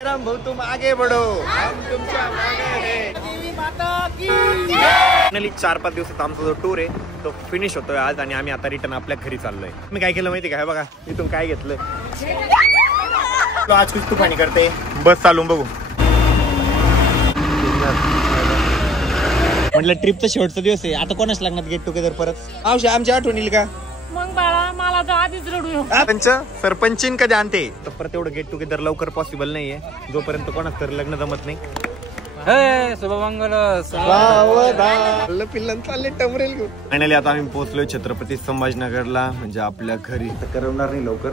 राम भाऊ तुम आगे बढ़ो, हम तुमच्या मागे आहे. फायनली 4-5 दिवसाचा आमचा जो टूर आहे तो फिनिश होतोय आज आणि आम्ही आता रिटर्न आपल्या घरी चाललोय. मी काय केलं माहिती काय बघा, इथून काय घेतलंय. आज कुछ तूफानी करते बस चालून बघू. म्हटलं ट्रिपचा शेवटचा दिवस आहे, आता कोणाच लागणार गेट टुगेदर परत. आमच्या आठवण येईल का मग बाळा, मला तर आधीच रडू. सरपंचीन कधी आणते तर परत एवढं गेट टुगेदर लवकर पॉसिबल नाहीये जोपर्यंत कोणाच तरी लग्न जमत नाही. फायनली आता आम्ही पोहोचलोय छत्रपती संभाजीनगरला, म्हणजे आपल्या घरी. तर करवणार नाही लवकर.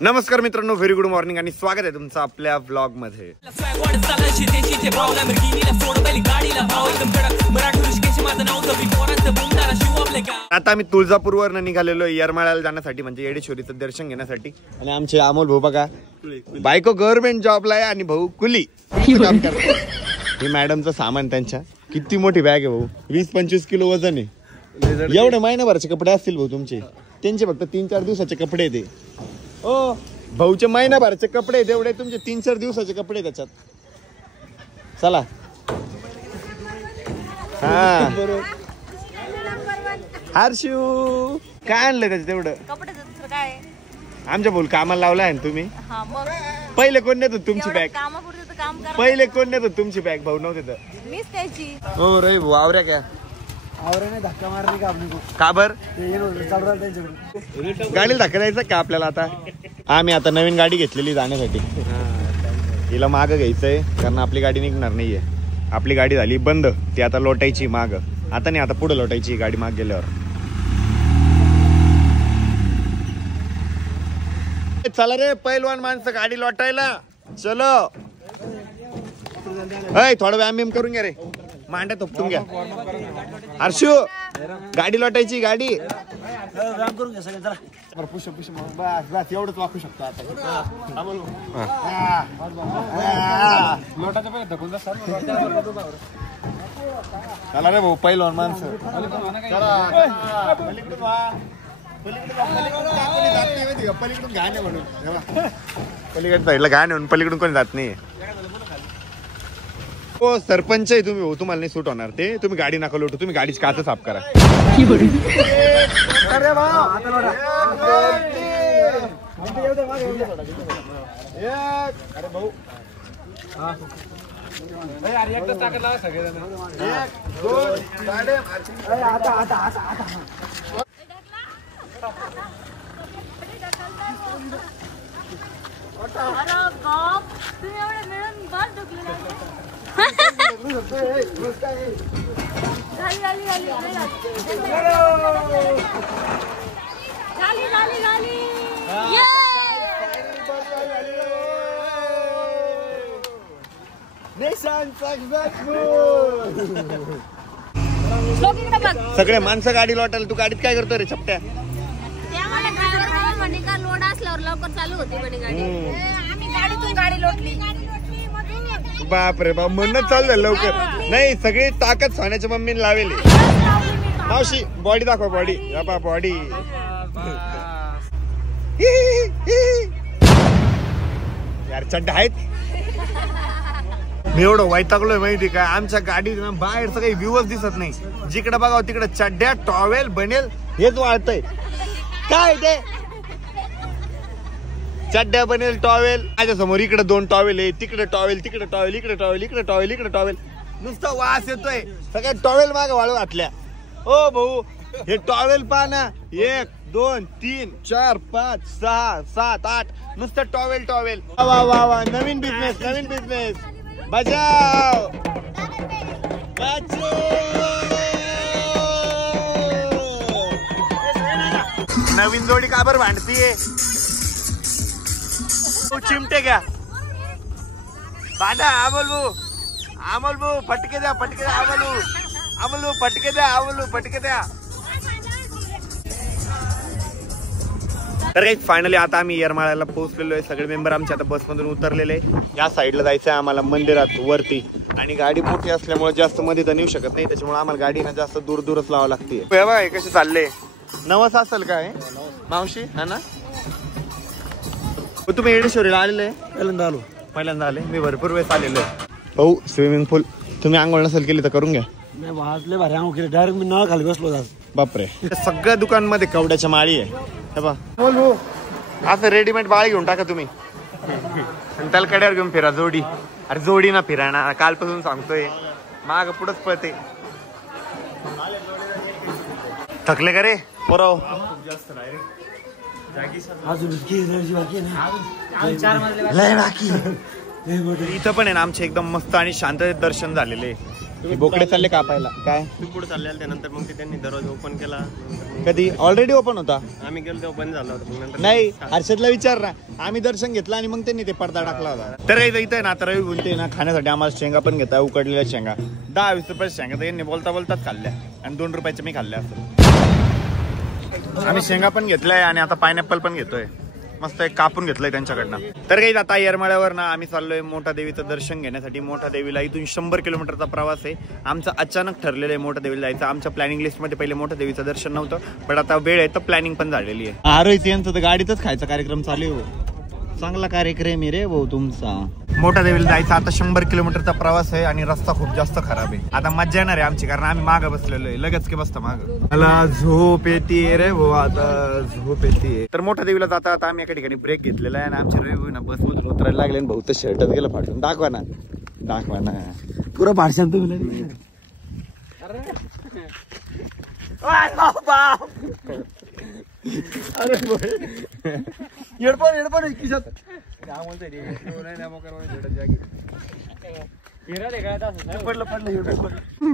नमस्कार मित्रांनो, व्हेरी गुड मॉर्निंग आणि स्वागत आहे तुमचं आपल्या व्लॉग मध्ये. आता आम्ही तुळजापूरवरनं निघालेलो येरमाळ्याला जाण्यासाठी, म्हणजे येडेश्वरीचं दर्शन घेण्यासाठी. आणि आमचे अमोल भाऊ बघा, बायको गव्हर्नमेंट जॉबला आहे आणि भाऊ कुली काम करतो. हे मॅडमचं सामान, त्यांच्या किती मोठी बॅग आहे भाऊ, 20-25 किलो वजन आहे. एवढे महिनाभराचे कपडे असतील भाऊ तुमचे, त्यांचे फक्त 3-4 दिवसाचे कपडे ते. ओ भाऊचे महिनाभराचे कपडे तेवढे तुमचे 3-4 दिवसाचे कपडे त्याच्यात. चला हा हर्षू काय आणलं त्याचं तेवढं काय आमच्या बोल कामाला लावलाय ना तुम्ही. पहिले कोण नेत तुमची बॅग, पहिले कोण नेत तुमची बॅग, भाऊ नव्हते तर मीच त्याची. हो रे भाऊ आवऱ्या क्या आवऱ्याने धक्का मारली का आपली का बर गाडीला धक्का द्यायचा का आपल्याला. आता आम्ही आता नवीन गाडी घेतलेली जाण्यासाठी, हिला माग घ्यायचंय कारण आपली गाडी निघणार नाहीये. आपली गाडी झाली बंद, ती आता लोटायची माग. आता नाही, आता पुढे लोटायची गाडी माग गेल्यावर. चला रे पैलवान माणसं गाडी लोटायला, चलो. थोडं व्यायाम बिम करून घ्या रे, मांड्या थोपटून घ्या. हर्षू गाडी लोटायची, गाडी व्यायाम करून घ्या सगळं. चला पुश पुश, बस बस एवढंच वाकू शकतो आता. लोटाचं पहिले ढकलून चला रे भाऊ पैलवान माणसं. पलीकडून घाण आहे म्हणून, पलीकडे साईडला घाण म्हणून पलीकडून कोणी जात नाही. हो सरपंच आहे तुम्ही, हो तुम्हाला नाही सूट होणार ते. तुम्ही गाडी नका लोटू, तुम्ही गाडीची काच साफ करा. सगळे माणसं गाडी लोटायला, तू गाडीत काय करतो रे छपट्या. लोड असल्यावर लवकर चालू होती गाडी. आम्ही गाडीतून गाडी लोटली. बापरे बाप, म्हणूनच चालू झालं लवकर. नाही सगळी ताकद सोन्याच्या मम्मीने लावेली. मावशी बॉडी दाखवा, बॉडी बॉडी. यार चड्डा आहेत. मी एवढं वैतागलोय माहिती काय, आमच्या गाडीत ना बाहेरचं काही व्ह्यूच दिसत नाही. जिकडे बघावं तिकडे चड्ड्या, टॉवेल, बनेल हेच वाळतंय. काय ते चड्ड्या, बनेल, टॉवेल. माझ्या समोर इकडे 2 टॉवेल आहे, तिकडे टॉवेल, तिकडे टॉवेल, इकडे टॉवेल, इकडे टॉवेल, इकडे टॉवेल. नुसता वास येतोय. सगळ्या टॉवेल मागे वाळू घातल्या. ओ भाऊ हे टॉवेल पहा ना, 1 2 3 4 5 6 7 8 नुसतं टॉवेल टॉवेल. वा वा वा, नवीन बिझनेस, नवीन बिझनेस. बजाव नवीन जोडी का बरं भांडतीये. तू चिमटे घ्या भांडा. अमोल भाऊ फटके द्या, फटके द्या. अमोल भाऊ फटके द्या, फटके द्या. तर काही फायनली आता आम्ही येरमाळ्याला पोहोचलेलो आहे. सगळे मेंबर आमचे आता बसमधून उतरलेले. या साईडला जायचं आहे आम्हाला मंदिरात वरती. आणि गाडी मोठी असल्यामुळे जास्त मध्ये तर नेऊ शकत नाही, त्याच्यामुळे आम्हाला गाडी ना जास्त दूर दूरच लावावं लागते. कसे चालले नवस असेल काय मावशी हा ना. तुम्ही येडेश्वरीला आलेले? पहिल्यांदा आले. मी भरपूर वेळेस आलेलो आहे. भाऊ स्विमिंग पूल तुम्ही आंघोळ नसेल केली तर करून घ्या. डायरेक्ट मी नळ खाली बसलो. बापरे. सगळ्या दुकानमध्ये कवड्याच्या माळी आहे. हे बा असं रेडीमेड बाळ घेऊन टाका तुम्ही आणि त्याला कड्यावर घेऊन फिरा. जोडी. अरे जोडी ना फिरा ना. कालपासून सांगतोय. माग पुढंच पळते. थकले का रे पोराव? इथं पण आहे ना आमचे एकदम मस्त आणि शांततेत दर्शन झालेले. बोकडे चालले कापायला काय पुढे चालले. त्यानंतर मग त्यांनी दरवाजा ओपन केला. कधी ऑलरेडी ओपन होता? आम्ही गेलो तेव्हा बंद झाला होता. नाही हर्षदला विचार ना. आम्ही दर्शन घेतलं आणि मग त्यांनी ते पडदा टाकला होता. तर इथं आहे ना आता रवी बोलते ना खाण्यासाठी आम्हाला शेंगा पण घेता. उकडलेल्या शेंगा 10-20 रुपये शेंगा. तर यांनी बोलता बोलताच खाल्ल्या आणि 2 रुपयाच्या मी खाल्ल्या असं. आम्ही शेंगा पण घेतलाय आणि आता पायनॅपल पण घेतोय. मस्त एक कापून घेतलंय त्यांच्याकडनं. तर काही आता येरमाळ्यावर ना आम्ही चाललोय मोठा देवीचं दर्शन घेण्यासाठी. मोठा देवीला इथून 100 किलोमीटरचा प्रवास आहे. आमचं अचानक ठरलेलं आहे मोठा देवीला जायचं. आमच्या प्लॅनिंग लिस्ट मध्ये पहिले मोठा देवीचं दर्शन नव्हतं पण आता वेळ आहे तर प्लॅनिंग पण झालेली आहे. आरोहीचं यांचं तर गाडीतच खायचा कार्यक्रम चालू आहे. चांगला कार्यक्रम आहे रे भाऊ तुमचा. मोठा देवीला जायचा आता 100 किलोमीटरचा प्रवास आहे आणि रस्ता खूप जास्त खराब आहे. आता मजा येणार आहे आमची कारण आम्ही मागं बसलेलो आहे. लगेच की बसतं मागं. मला झोप येते रे भाऊ. आता झोप येते. तर मोठ्या देवीला जाता आता आम्ही एका ठिकाणी ब्रेक घेतलेला आहे आणि आमची रवी ना बस मधून उतरायला लागले. भाऊ तर शर्टच गेलं फाटून. दाखवा ना दाखवा ना. पुरा भाषण तुम्ही.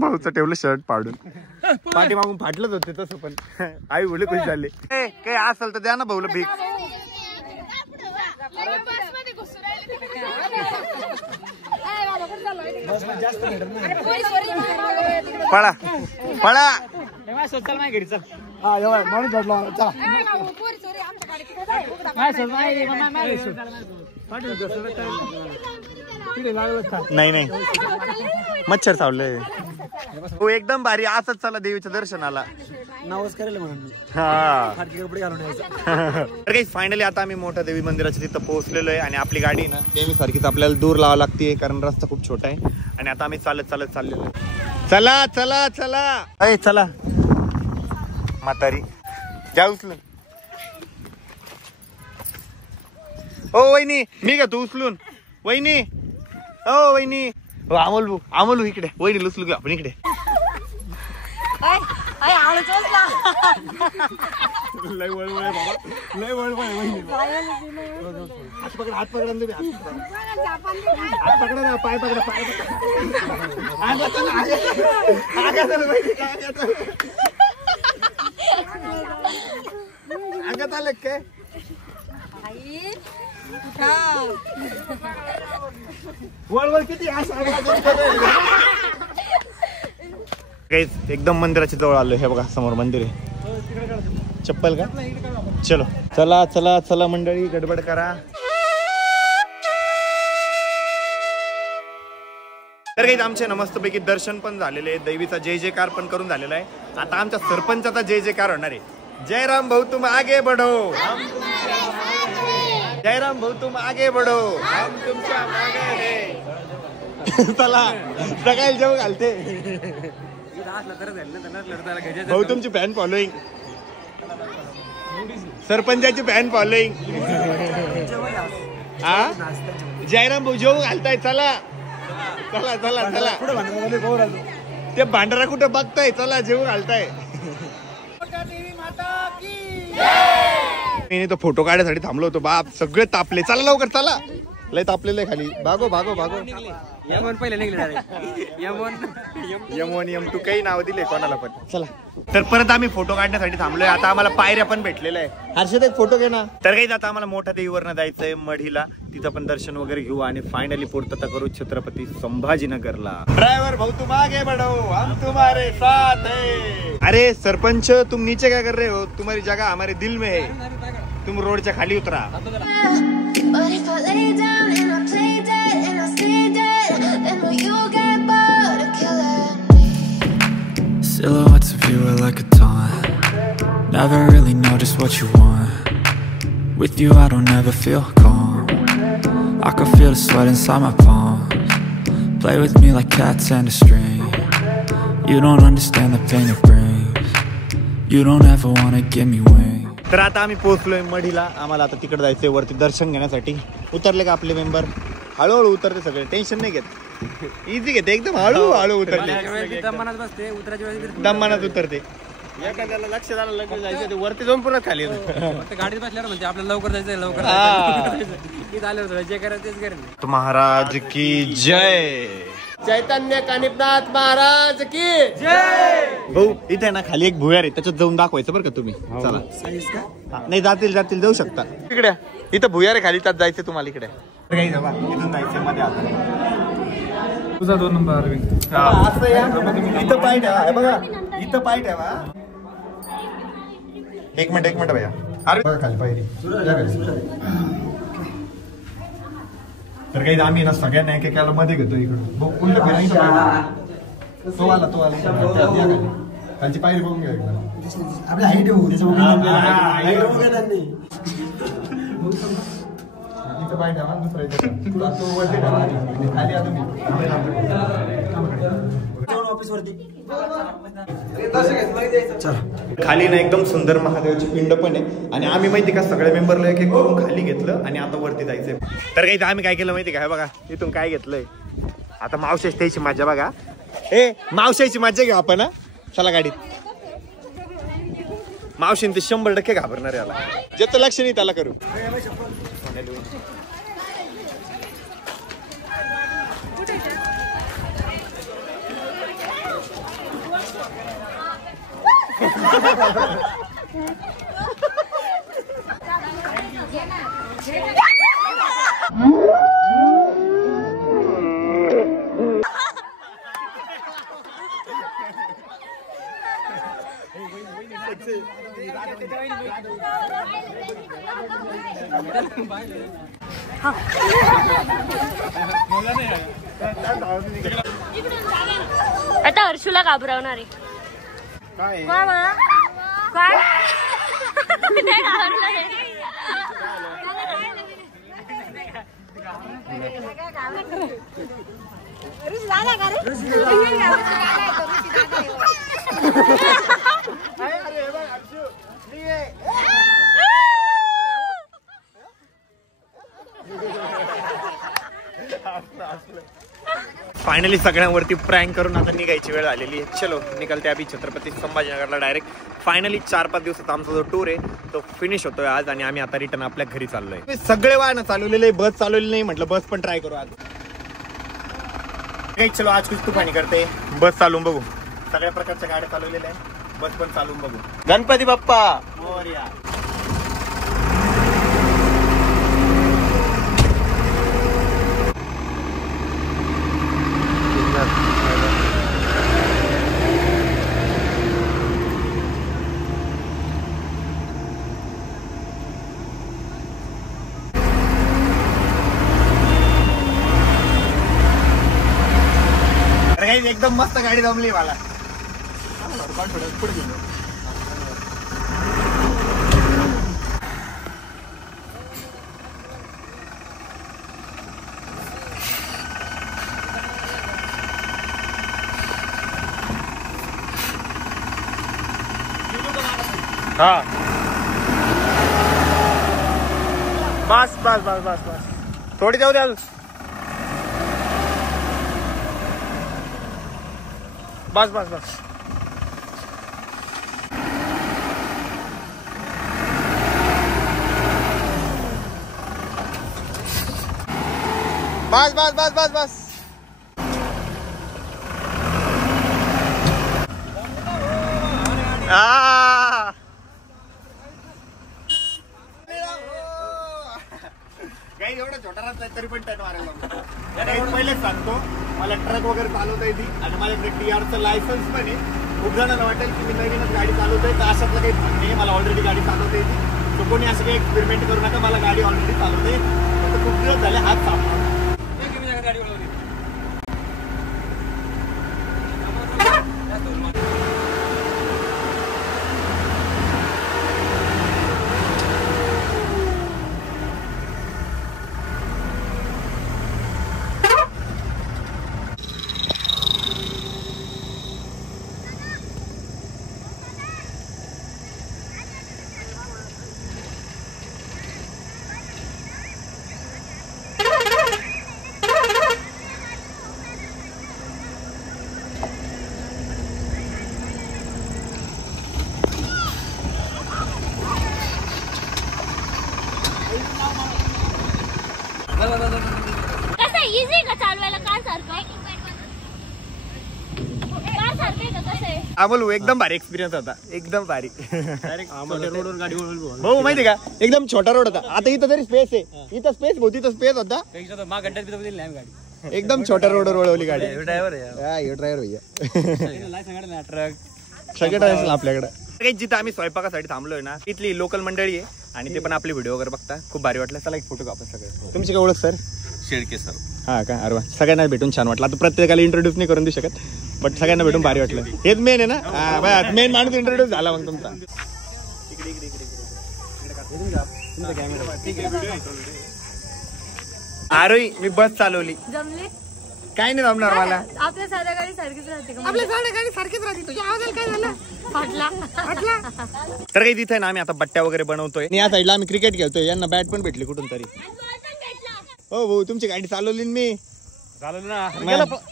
भाऊचं ठेवलं शर्ट पाडून. पाठी मागून फाटलंच होते तसं पण आई बोले खुश झाले. काय असेल तर द्या ना भाऊला भीक. पळा पळा. नाही नाही मच्छर चावलंय. हो एकदम भारी. असंच चला देवीच्या दर्शनाला. नमस्कार म्हणून फायनली आता आम्ही मोठ्या देवी मंदिराच्या तिथं पोहोचलेलो आहे आणि आपली गाडी ना नेहमी सारखीच आपल्याला दूर लावावी लागते कारण रस्ता खूप छोटा आहे. आणि आता आम्ही चालत चालत चाललेलो. चला चला चला. अय चला म्हातारी जा उचलून. ओ वहिनी मी का तू उचलून. वहिनी ओ वहिनी. अमोल भाऊ इकडे. वहिनी उचलू घेऊ आपण इकडे. लय वळवळ बाबा. लय वळवळ. हात पकडा हात पकडा ना. पाय पकडा पाय अंगात आलं काय. वळवळ किती. एकदम मंदिराच्या जवळ आलो. हे बघा समोर मंदिर आहे. चप्पल का. चलो चला चला चला मंडळी गडबड करा. तर काही आमचे मस्तपैकी दर्शन पण झालेले. देवीचा जय जयकार पण करून झालेला आहे. आता आमच्या सरपंचाचा जय जयकार होणार आहे. जयराम भाऊ तुम आगे बढ़ो. जयराम भाऊ तुम आगे बढ़ो. हम तुमच्या मागे है. चला सकाळी जेव घालते. भाऊ तुमची फॅन फॉलोईंग. सरपंचाची फॅन फॉलोईंग. हा जयराम भाऊ जेव घालताय. चला चला चला चला. ते भांडारा कुठे बघताय. चला जेव घालताय. मी तो फोटो काढण्यासाठी थांबलो होतो. बाप सगळे तापले. चला लवकर चला. लय तापलेलं आहे खाली. भागो भागो भागो. पहिले निघले. M1 M2 काही नाव दिले कोणाला पण. चला तर परत आम्ही फोटो काढण्यासाठी थांबलोय. आता आम्हाला पायऱ्या पण भेटलेल्या आहे. हर्षद एक फोटो घे ना. तर काही आता आम्हाला मोठ्या देवीवरनं जायचंय मढीला. तिथं पण दर्शन वगैरे घेऊ आणि फायनली पूर्तता करू छत्रपती संभाजीनगरला. ड्रायव्हर भाऊ तुम आगे बढ़ो. हम तुम्हारे साथ है. अरे सरपंच तुम नीचे क्या कर रहे हो. तुम्हारी जगह हमारे दिल में है. तुम रोडच्या खाली उतरा. Silhouettes of you are like a taunt. Never really know just what you want. With you I don't ever feel calm. I can feel the sweat inside my palms. Play with me like cats and a string. You don't understand the pain it brings. You don't ever wanna give me wings. तर आता आम्ही पोहोचलोय मढीला. आम्हाला आता तिकडे जायचंय वरती दर्शन घेण्यासाठी. उतरले का आपले मेंबर? हळूहळू उतरते सगळे, टेन्शन नाही घेत, इझी घेते एकदम, हळूहळू उतरते, दमानात उतरते. एखाद्याला लक्ष झालं लग्न जायचं ते वरती जाऊन पुन्हा खाली गाडीत बसल्यावर म्हणजे आपल्याला लवकर जायचंय लवकर जे करायचं तेच करेल. तो महाराज की जय. चैतन्य कानिपनाथ महाराज की जय. भाऊ इथे ना खाली एक भुयार आहे, त्याच्यात जाऊन दाखवायचं बरं का तुम्ही. चला. नाही जातील जाऊ शकता. इकडे इथं भुयार आहे खाली, त्यात जायचं तुम्हाला. इकडे इथून जायचं मध्ये आता. तुझा 2 नंबर असं या इथं पाय ठेवा बघा, इथं पाय ठेवा. एक मिनिट भैया. अरे खाली पायरी. तर काही आम्ही ना सगळ्यांना एक एकाला मध्ये घेतो इकडून. उलट तो आला खालची पायरी बघून घ्या आपल्या हाईट होऊ इथं पाय ठेवा. दुसरा तो वरती ठेवा खाली आता खाली ना एकदम सुंदर महादेवाची पिंड पण आहे. आणि आम्ही माहिती का सगळ्या मेंबरला एक एक करून खाली घेतलं आणि आता वरती जायचंय. तर काही आम्ही काय केलं माहिती का, बघा इथून काय घेतलंय. आता मावशाची त्याची मजा बघा. मावशाची मजा घेऊ आपण. चला गाडीत. मावशीने ते 100% घाबरणार याला, ज्याचं लक्ष नाही त्याला करू. आता हर्षूला घाबरवणार आहे. काय फायनली सगळ्यांवरती प्रँक करून आता निघायची वेळ आलेली आहे. चलो निघालते अभि छत्रपती संभाजीनगरला डायरेक्ट. फायनली 4-5 दिवसाचा आमचा जो टूर आहे तो फिनिश होतोय आज आणि आम्ही आता रिटर्न आपल्या घरी चाललोय. सगळे वाहन चालवलेले, बस चालवलेली नाही, म्हटलं बस पण ट्राय करू आज. चलो आज कुछ तूफानी करते. बस चालवून बघू. सगळ्या प्रकारच्या गाड्या चालवलेल्या आहे, बस पण चालवून बघू. गणपती बाप्पा मोरया. एकदम मस्त गाडी जमली मला. हा बस बस बस बस बस थोडी जाऊ द्या. बस बस बस बस बस बस बस बस. काही एवढा छोटा रस्ता तरी पण टन मारायला. पहिलेच सांगतो मला ट्रक वगैरे चालवता येते आणि माझ्याकडे TR चं लायसन्स पण आहे. खूप जणांना वाटेल की मी नवीनच गाडी चालवतोय, तर अशातलं काही नाही. मला ऑलरेडी गाडी चालवता येते. तर कोणी असं काही एक्सपेरिमेंट करू नका. मला गाडी ऑलरेडी चालवते. तर खूप दिवस झाले हात सापडा. कसं इझी का चालवायला कार सारखं कसं आहे? अमोल एकदम भारी एक्सपिरियन्स होता, एकदम भारी. रोडवर गाडी भाऊ माहिती का एकदम छोटा रोड होता. आता इथं तरी स्पेस आहे, इथं स्पेस होती, इथं स्पेस होता. एकदम छोट्या रोडवर वळवली गाडी. ड्रायव्हर भैया सगळे ड्रायव्हर आपल्याकडे. जिथं आम्ही स्वयंपाकासाठी थांबलोय ना तिथली लोकल मंडळी आहे आणि ते पण आपले व्हिडिओ वगैरे बघता. खूप भारी वाटलं. चला एक फोटो कापा सगळे. तुमची काय ओळख सर? शेळके सर. हा का? अरे वा, सगळ्यांना भेटून छान वाटलं. आता प्रत्येकाला इंट्रोड्यूस नाही करून देऊ शकत, बट सगळ्यांना भेटून भारी वाटलं. हेच मेन आहे ना. मेन माणूस इंट्रोड्यूस झाला मग तुमचा. अरे मी बस चालवली. जमले काय नाही जमणार मला. आपल्या साध्या गाडी सारखीच राहते का? आपल्या साध्या गाडी सारखीच राहते. तुझ्या आवाजाला काय झालं? फाटला. तर काही तिथे ना आम्ही आता बट्ट्या वगैरे बनवतोय आणि या साईडला आम्ही क्रिकेट खेळतोय. यांना बॅट पण भेटली कुठून तरी. हो भाऊ तुमची गाडी चालवली मी.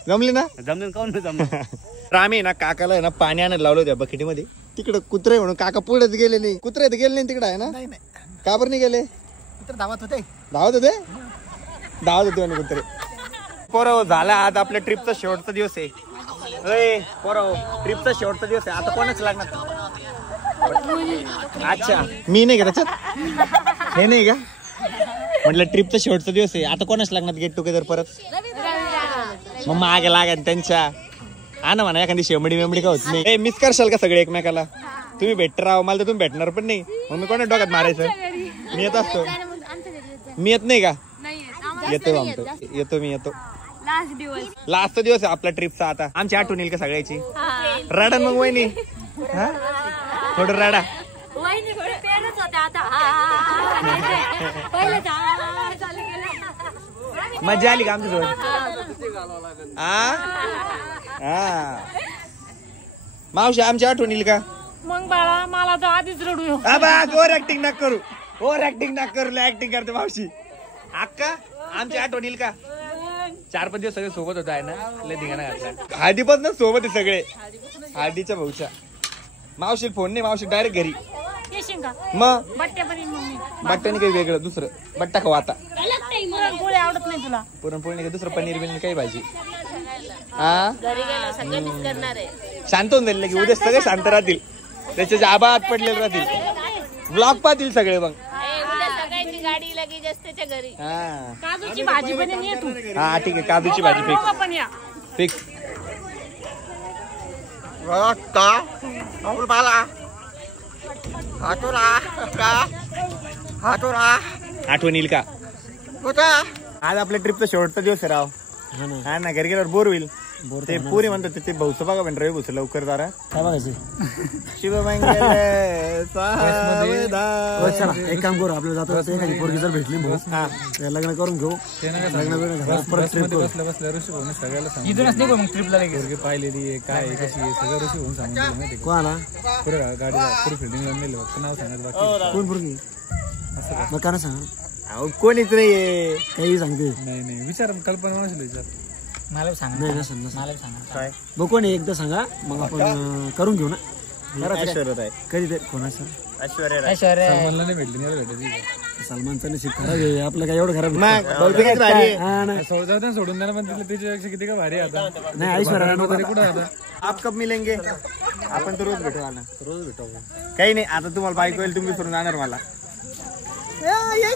जमली ना? जमलं काऊन नाही जमलं. तर आम्ही ना काकाला ना पाणी आणायला लावलं त्या बकेटीमध्ये. तिकडे कुत्रे म्हणून काका पुढेच गेले नाही. कुत्रे तर गेले नाही तिकडे आहे ना? का बरं नाही गेले? धावत होते आणि कुत्रे. पोरं झाला आज आपल्या ट्रिपचा शेवटचा दिवस आहे. पोरं ट्रिपचा शेवटचा दिवस आहे. आता कोणाच लागणार? अच्छा मी नाही का त्याच्यात? हे नाही का? म्हटलं ट्रिपचा शेवटचा दिवस आहे. आता कोणाच लागणार गेट टुगेदर परत? मग मागे लागा त्यांच्या. हा ना म्हणा एखादी शेवमडी मेमडी का होत नाही. मिस करशाल का सगळे एकमेकाला? तुम्ही भेटत राहा मला तर तुम्ही भेटणार पण नाही. मग मी कोणा डोक्यात मारायचं? मी येत असतो. मी येत नाही का? येतो मी येतो. लास्ट दिवस आहे आपला ट्रिपचा. आता आमची आठवण येईल का सगळ्याची? रडा मग वहिनी. थोडं रडा. मजा आली का आमच्यासोबत? मावशी आमची आठवण येईल का? मग बाळा मला तर आधीच रडू. ओव्हर ऍक्टिंग ना करू. ऍक्टिंग ऍक्टिंग करते मावशी. अक्का आमची आठवण येईल का? 4-5 दिवस सगळे सोबत होता आहे ना. लय धिंगाणा घातला. हळदीपासून सोबत आहे सगळे. हळदीच्या भाऊच्या. मावशी फोन नाही. मावशी डायरेक्ट घरी. मग बट्ट्याने काही वेगळं दुसरं. बट्टा खाऊ आता. पुरणपोळी आवडत नाही तुला? पुरणपोळी नाही का दुसरं पनीर बिनीर काही भाजी. शांत होऊन जाईल की उद्या सगळे शांत राहतील. त्याचे आबा आत पडलेले राहतील. ब्लॉग पाहतील सगळे. मग गाडी लगेच असते घरी. काजूची भाजी पण हा ठीक आहे. काजूची भाजी फिक्स. आठवण येईल का? आज आपल्या ट्रिपचा शेवटचा दिवस आहे राव. हा ना घरी गेल्यावर बोर होईल. ते पुरी म्हणतात ते भाऊचं बघा पण रवी भाऊचं लवकर जरा काय बघायचं. शिवमंगल चला एक काम करू. आपल्याला जातो एखादी पोरगी जर भेटली भाऊ लग्न करून घेऊ. इथूनच नाही मग ट्रिपला पोरगी पाहिलेली काय कशी सगळं ऋषी होऊन सांगून कोणाला गाडी पुढे फिल्डिंग नाव सांगत कोण पोरगी मग का सांग. कोणीच नाहीये काही सांगते. नाही विचार कल्पना विचार मला सांगा. नाही नसेल काय बघ कोणी एकदा सांगा मग आपण करून घेऊ ना. कधी ते कोणाचं सलमानला नाही भेटली सलमानचं नशीब खराब आहे. आपलं काय एवढं खराब सोडून द्या पण तिला त्याच्यापेक्षा किती का भारी आता. नाही ऐश्वर्या कुठं आता आप कब मिलेंगे? आपण तर रोज भेटू. रोज भेटू काही नाही. आता तुम्हाला बाईक होईल तुम्ही सोडून जाणार मला.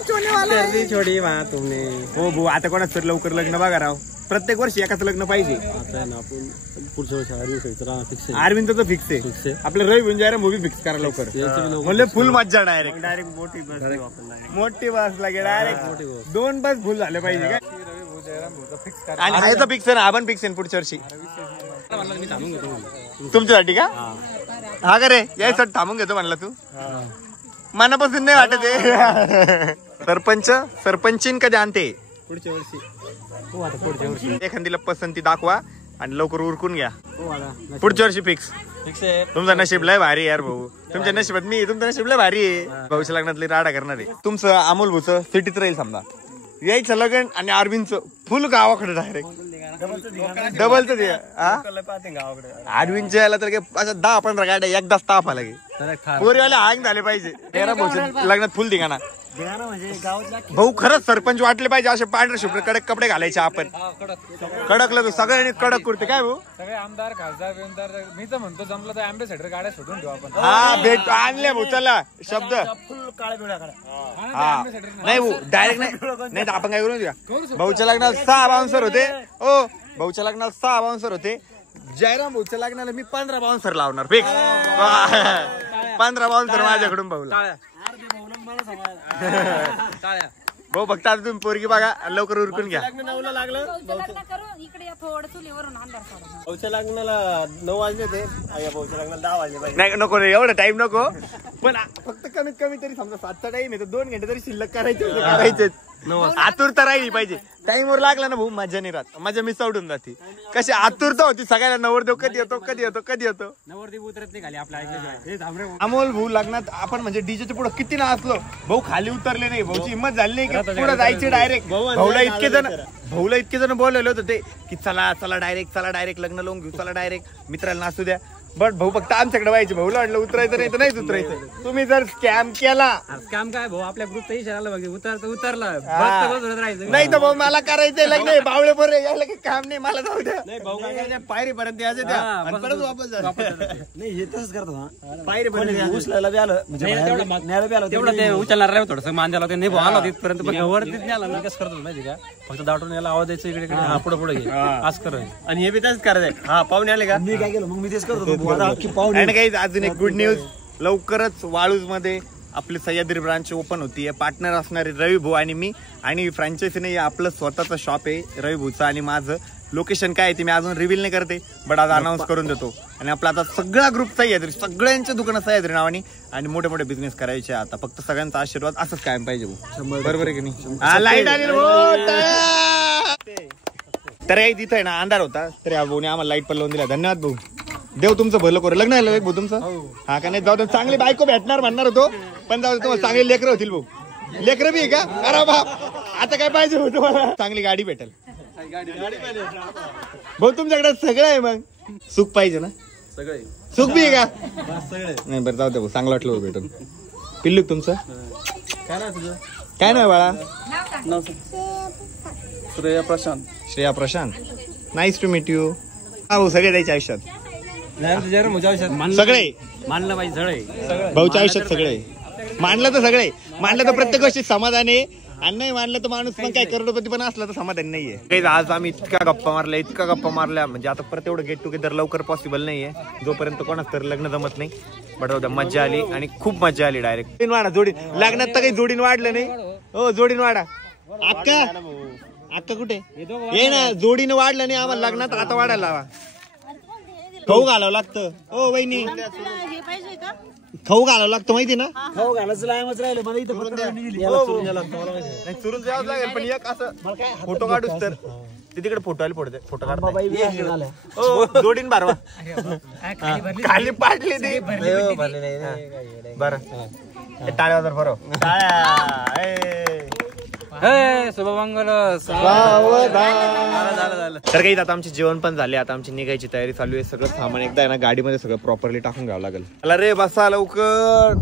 छोडी तुम्ही हो भाऊ. आता कोणाच तर लवकर लग्न बघा राव. प्रत्येक वर्षी एकाच लग्न पाहिजे. आता ना आपण पुढच्या वर्षी अरविंद तर फिक्स आहे. आपलं रवी गुंजारा मूवी फिक्स करा लवकर. म्हणजे फुल मज्जा. डायरेक्ट मोठी बस लागेल. डायरेक्ट 2 बस फुल झाले पाहिजे का? आणि हा फिक्स आहे ना. आपण फिक्स आहे पुढच्या वर्षी तुमच्यासाठी का? हा का रे यायसाठी थांबून घेतो म्हणला तू. मनापासून नाही वाटत आहे. सरपंचीन कधी आणते? पुढच्या वर्षी. एखादीला पसंती दाखवा आणि लवकर उरकून घ्या. पुढच्या वर्षी फिक्स आहे. तुमचं नशीब लय भारी यार भाऊ. तुमच्या नशिबात मी. तुमचं नशीब लय भारी आहे. भाऊच्या लग्नातली राडा करणार आहे. तुमचं अमोल भाऊचं सिटीत राहील समजा. यायचं लग्न आणि अरविंदचं फुल गावाकडे डायरेक्ट डबलच. अरविंदच्या यायला तर असं 10-15 गाड्या एकदाच ताप आला की पोरीवाले हँग झाले पाहिजे. तेरा भाऊच्या लग्नात फुल ठिकाणा. म्हणजे गावातल्या भाऊ खरंच सरपंच वाटले पाहिजे असे पांढरे शुभ्र कडक कपडे घालायचे आपण. कडक लग सगळ्यांनी कडक कुर्ते काय भाऊ. सगळे आमदार खासदार बिमदार मी तर म्हणतो जमलं तर अँबेसेडर गाड्या शोधून ठेवू आपण. हा भेट आणले भाऊ चला शब्द. फुल काळ्या पिवळ्या काढा. हा नाही भाऊ डायरेक्ट नाही तर आपण काय करू द्या. भाऊच्या लग्नाला 6 बाउन्सर होते. ओ भाऊच्या लग्नाला 6 बाउन्सर होते. जयराम भाऊच्या लग्नाला मी 15 बाउन्सर लावणार फिक्स. 15 बाउन्सर माझ्याकडून भाऊला. भाऊ फक्त आता तुम्ही पोरगी बघा लवकर उरकून घ्या. लग्न करू इकडे या थोडं चुलीवरून अंधार सोडा. भाऊच्या लग्नाला 9 वाजले ते. भाऊच्या लग्नाला 10 वाजले पाहिजे. नाही नको रे एवढा टाइम नको. पण फक्त कमीत कमी तरी समजा 7चा टाइम आहे तर 2 घंटे तरी शिल्लक करायचे. आतुरता राहिली पाहिजे. टाइमवर लागला ना भाऊ मजा नाही राहत. मजा मिस आउट होऊन जाते. कशी आतुरता होती सगळ्याला नवरदेव कधी येतो कधी येतो कधी येतो. नवरदेव उतरत नाही खाली आपल्या ऐकल्याशिवाय. अमोल भाऊ लग्नात आपण म्हणजे डीजेच्या पुढे किती नाचलो. भाऊ खाली उतरले नाही. भाऊची हिंमत झाली नाही की पुढे जायचे डायरेक्ट. भाऊला इतके जण बोलवले होते ते की चला चला डायरेक्ट लग्न लावून घेऊ. चला डायरेक्ट मित्राला नाचू द्या. बट भाऊ फक्त आमच्याकडे व्हायचे. भाऊला वाटलं उतरायचं नाही तर नाहीच उतरायचं. तुम्ही जर स्कॅम केला काम काय भाऊ आपल्या ग्रुप इशाराला बघ उतरला राहायचं नाही तर भाऊ मला करायचंय लग्न. बावळे बरे यायला काही काम नाही मला जाऊ द्या. नाही भाऊ काय पायरीपर्यंत यायचं द्या आणि परत वापस जा. नाही हे तसंच करतो. पायरीपर्यंत उचलायला बी आलं म्हणजे न्यायला बी आलं तेवढं ते उचलणार थोडंसं मान द्यायला नाही भाऊ आला तिथपर्यंत वरतीच नाही आला. मी कसं करतो माहिती का फक्त दाटून याला आवाज द्यायचा इकडे पुढे घे असं कर. आणि हे बी तसंच करायचं. हा पाहुणे आले का मी काय केलं मग मी तेच करतो. आणि काही अजून एक गुड न्यूज लवकरच वाळूज मध्ये आपली सह्याद्री ब्रांच ओपन होती. पार्टनर असणारे रवी भाऊ आणि मी. आणि फ्रँचायसी नाही आपलं स्वतःचं शॉप आहे रवी भाऊचं आणि माझं. लोकेशन काय आहे ते मी अजून रिव्हील नाही करते बट आज अनाऊन्स करून देतो. आणि आपला आता सगळा ग्रुप सह्याद्री सगळ्यांच्या दुकानात सह्याद्री नावाने आणि मोठे मोठे बिझनेस करायचे. आता फक्त सगळ्यांचा आशीर्वाद असंच कायम पाहिजे भाऊ. बरोबर आहे की नाही. लाईट आली तर तिथं आहे ना अंधार होता तर या भाऊने आम्हाला लाईट पण लावून दिला. धन्यवाद भाऊ. देव तुमचं भलं करू. लग्न आहे भाऊ तुमचं. हा का नाही जाऊ चांगली बायको भेटणार म्हणणार होतो पण जाऊ तुम्हाला चांगले लेकरं होतील भाऊ. लेकरं बी आहे का. अरे बाप आता काय पाहिजे होतं मला. चांगली गाडी भेटेल भाऊ तुमच्याकडे सगळं आहे. मग सुख पाहिजे ना. सगळे सुख बी आहे का. नाही बरं जाऊ दे भाऊ चांगलं वाटलं भेटून. पिल्लू तुमचं काय ना तुझं काय नाही बाळा. Shreya Prashant nice to meet you. हा भाऊ सगळे द्यायचे आयुष्यात सगळे मानलं पाहिजे सगळे भाऊच्या आयुष्यात सगळे. मानलं तर सगळे. मानलं तर प्रत्येक गोष्टी समाधान आहे आणि नाही मानलं तर माणूस पण काय करोडपती पण असला तर समाधान नाहीये. काही आज आम्ही इतका गप्पा मारल्या म्हणजे आता परत एवढं गेट टुगेदर लवकर पॉसिबल नाहीये जोपर्यंत कोणाच तर लग्न जमत नाही. बट मजा आली आणि खूप मजा आली. डायरेक्ट वाढा जोडी लग्नात तर काही जोडीन वाढलं नाही. हो जोडीन वाढा. अक्का कुठे ये ना. जोडीनं वाढलं नाही आम्हाला लग्नात आता वाढायला लावा. खाऊ घालावं लागतं. ओ वहिनी खाऊ घालावं लागतं माहिती ना. खाऊ घालायचं लायमच राहिलं मला इथं चुरून जावं लागेल पण एक असं फोटो काढूच तर तिकडे फोटो आले फोटो काढ जोडीन बारवा खाली पाडली ती बरं. टाळ्या वाजर बरं. शुभमंगल. तर काही आता आमचे जेवण पण झाले. आता आमची निघायची तयारी चालू आहे. सगळं सामान एकदा आहे ना गाडीमध्ये सगळं प्रॉपरली टाकून घ्यावं लागेल. अला रे बसा लवकर.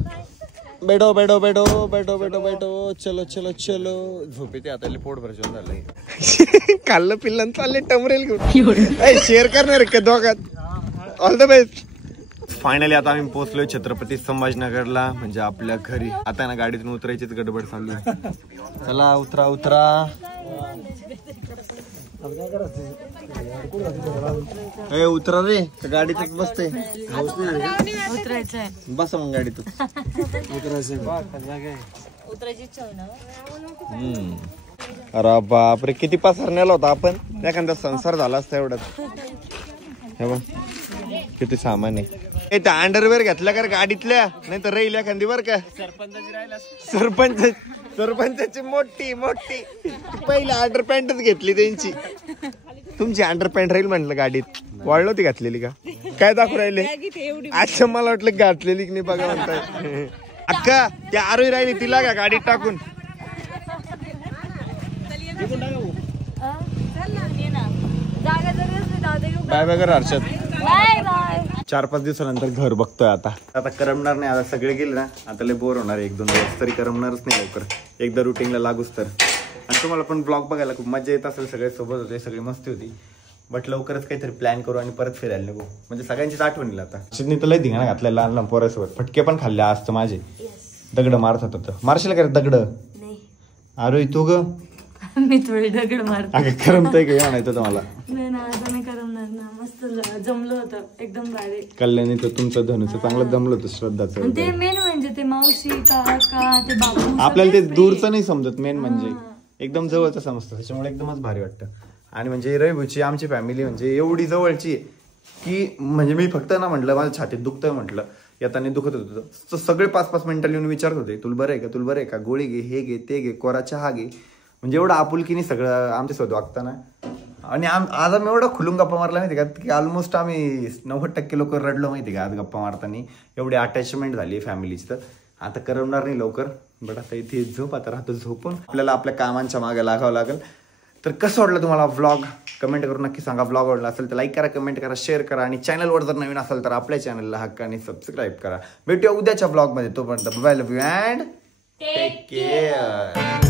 बैठो बैठो बैठो बैठो बैठो बैठो चलो चलो चलो. झोप येते आता पोट भर जेवण झालंय. खाल्लं पिल्लं चालले टमरेल घेऊन शेअर करणार का दोघात. All the best. फायनली आता आम्ही पोहोचलोय छत्रपती संभाजीनगरला म्हणजे आपल्या घरी. आता ना गाडीतून उतरायचीच गडबड चालू आहे. चला उतरा उतरा. उतरा रे गाडीतच बसते. बस मग गाडीतच अरे बापरे किती पसरण्याला होता आपण. एखादा संसार झाला असता एवढाच. हे बघ किती सामान आहे. त्या अंडरवेअर घेतल्या का गाडीतल्या नाही तर राहील एखादी बर का. सरपंचाची मोठी मोठी पहिली अंडर पॅन्टच घेतली त्यांची. तुमची अंडर पॅन्ट राहील म्हटलं गाडीत. वाढलो ती घातलेली का काय दाखवू राहिले. अच्छा मला वाटलं घातलेली की नाही बघा म्हणताय. अक्का त्या आरोही राहिली तिला का गाडीत टाकून. बाय बाय कर हर्षद. 4-5 दिवसानंतर घर बघतोय आता. आता करमणार नाही. आता सगळे गेले ना आता लय बोर होणार. 1-2 दिवस तरी करमणारच नाही लवकर. एकदा रुटीनला लागूच तर. आणि तुम्हाला पण ब्लॉग बघायला खूप मजा येत असेल, सगळे सोबत होते, सगळी मस्ती होती. बट लवकरच काहीतरी प्लॅन करू आणि परत फिरायला निघू, म्हणजे सगळ्यांचीच आठवण येईल आता. शिदनी तर लय धिंगाणा घातलाय लहान लहान पोरासोबत, फटके पण खाल्ले आज तर माझे. दगड मारत होता. मारशील का दगड? नाही अरे तू ग मी थोडी दगड मारते. अगं करमतय का म्हणायचं तुम्हाला? नाही ना, आता नाही करमणार ना. मस्त जमलं होतं एकदम भारी. कल्याणी तर तुमचं धनुचं चांगलं जमलं होतं, श्रद्धाचं. ते मेन म्हणजे ते मावशी काका ते बाबू आपल्याला ते दूरचं नाही समजत, मेन म्हणजे एकदम जवळचं समजतं, त्याच्यामुळे एकदमच भारी वाटतं. आणि म्हणजे रविभूची आमची फॅमिली म्हणजे एवढी जवळची आहे की म्हणजे मी फक्त ना म्हटलं माझ्या छातीत दुखतंय म्हटलं, येताना दुखत होतं, तर सगळे 5-5 मिनिटं येऊन विचारत होते तुला बरं आहे का, तुला बरं आहे का, गोळी घे, हे घे, ते घे, कोरा चहा घे. म्हणजे एवढं आपुलकीने सगळं आमच्यासोबत वागताना. आणि आज आम्ही एवढं खुलून गप्पा मारला माहिती का, की ऑलमोस्ट आम्ही 90% लोक रडलो माहिती का आज गप्पा मारताना. एवढी अटॅचमेंट झाली फॅमिलीची. तर आता करवणार नाही लवकर, बट आता इथे झोप, आता राहतो झोपून. आपल्याला आपल्या कामांच्या मागे लागावं लागेल. तर कसं वाटलं तुम्हाला व्लॉग कमेंट करून नक्की सांगा. व्लॉग आवडला असेल तर लाईक करा, कमेंट करा, शेअर करा. आणि चॅनलवर जर नवीन असेल तर आपल्या चॅनलला हक्काने सबस्क्राईब करा. भेटूया उद्याच्या ब्लॉगमध्ये. तोपर्यंत bye, love you and take care.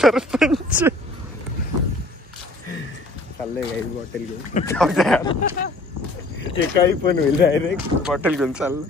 Sarpanch चाललंय काही बॉटल घेऊन, काही पण होईल, डायरेक्ट बॉटल घेऊन चाललं.